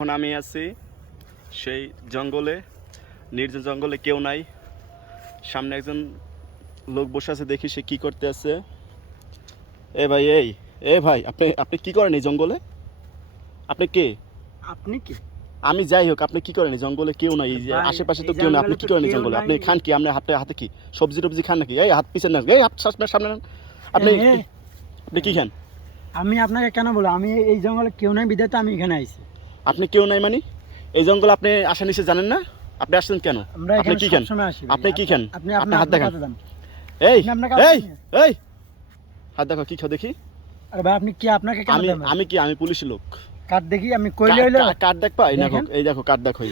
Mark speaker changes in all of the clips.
Speaker 1: এখন আমি আছি সেই জঙ্গলে নির্জন জঙ্গলে কেউ নাই। সামনে একজন লোক বসে আছে দেখি সে কি করতে আছে। এ ভাই এই এ ভাই আপনি আপনি কি করেন এই জঙ্গলে? আপনি কে?
Speaker 2: আপনি কি?
Speaker 1: আমি যাই হোক আপনি কি করেন এই জঙ্গলে? কেউ নাই এই যে আশেপাশে তো কেউ না আপনি কি করেন এই জঙ্গলে? আপনি খান কি? আপনি হাতে হাতে কি? সবজি টবজি খান নাকি? এই হাত পিছনে না এই হাত সামনে সামনে আপনি আপনি কি খান?
Speaker 2: আমি আপনাকে কেন বলব? আমি এই- এই জঙ্গলে কেউ নাই বিদায় তো আমি এখানে আইছি।
Speaker 1: আপনি কেউ নাই মানে? এই জঙ্গলে আপনি আসা নিচে জানেন না? আপনি আসছেন কেন? আপনি কি খান
Speaker 2: সবসময়
Speaker 1: আপনি কি খান
Speaker 2: আপনি
Speaker 1: হাত দেখান। এই এই এই। হাত দেখো কি খাও দেখি?
Speaker 2: আরে ভাই আপনি কি আপনাকে কেন
Speaker 1: আমি? আমি কি আমি পুলিশ লোক।
Speaker 2: কার্ড দেখি আমি কইলে হইল
Speaker 1: কার্ড দেখবা? এই দেখো এই দেখো কার্ড দেখো।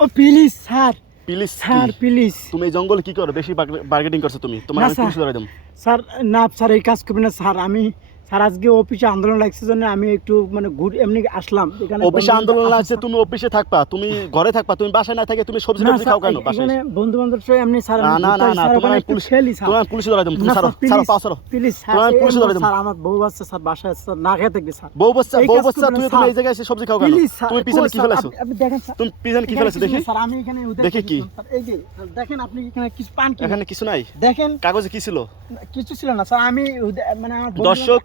Speaker 2: ও please sir.
Speaker 1: Police
Speaker 2: sir? Please
Speaker 1: তুমি এই জঙ্গলে কি করো? বেশি বার্গেটিং করছ তুমি। তোমার আমি পুলিশ ধরে দেব।
Speaker 2: স্যার না স্যার এই কাজ করবেন না স্যার। আমি স্যার আজকে অফিসে আন্দোলন লাগছে জন্য আমি একটু মানে ঘুরে এমনি আসলাম। এখানে
Speaker 1: অফিসে আন্দোলন লাগছে তুমি অফিসে থাকবা তুমি ঘরে থাকবা তুমি বাসায় না থাকে তুমি সবজি টবজি খাও কেন বাসায়?
Speaker 2: এখানে বন্ধু বান্ধব এমনি স্যার
Speaker 1: না না না না তোমার পুলিশ
Speaker 2: খেলি স্যার।
Speaker 1: তোমার পুলিশ ধরে দেব তুমি ছাড়ো
Speaker 2: স্যার,
Speaker 1: পাও ছাড়ো।
Speaker 2: প্লিজ স্যার
Speaker 1: তোমার পুলিশে ধরে দেব।
Speaker 2: স্যার আমার বউ বাচ্চা স্যার বাসায় স্যার না খেয়ে থাকবে স্যার।
Speaker 1: বউ বাচ্চা বউ বাচ্চা তুমি তুমি এই জায়গায় এসে সবজি খাও কেন? তুমি পিছনে কি
Speaker 2: স্যার,
Speaker 1: ফেলেছো?
Speaker 2: আপনি- দেখেন স্যার।
Speaker 1: তুমি পিছনে কি ফেলেছো? দেখি।
Speaker 2: স্যার আমি এখানে
Speaker 1: দেখি কি?
Speaker 2: এই যে দেখেন আপনি এখানে কিছু পান কি
Speaker 1: এখানে কিছু নাই।
Speaker 2: দেখেন।
Speaker 1: কাগজে কি ছিল?
Speaker 2: কিছু ছিল না স্যার আমি মানে আমার
Speaker 1: দর্শক-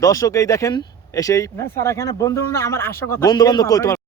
Speaker 1: দর্শক এই দেখেন এসেই
Speaker 2: না স্যার এখানে বন্ধু বান্ধব আমার আশা কথা
Speaker 1: বন্ধু বান্ধব কই? তোমার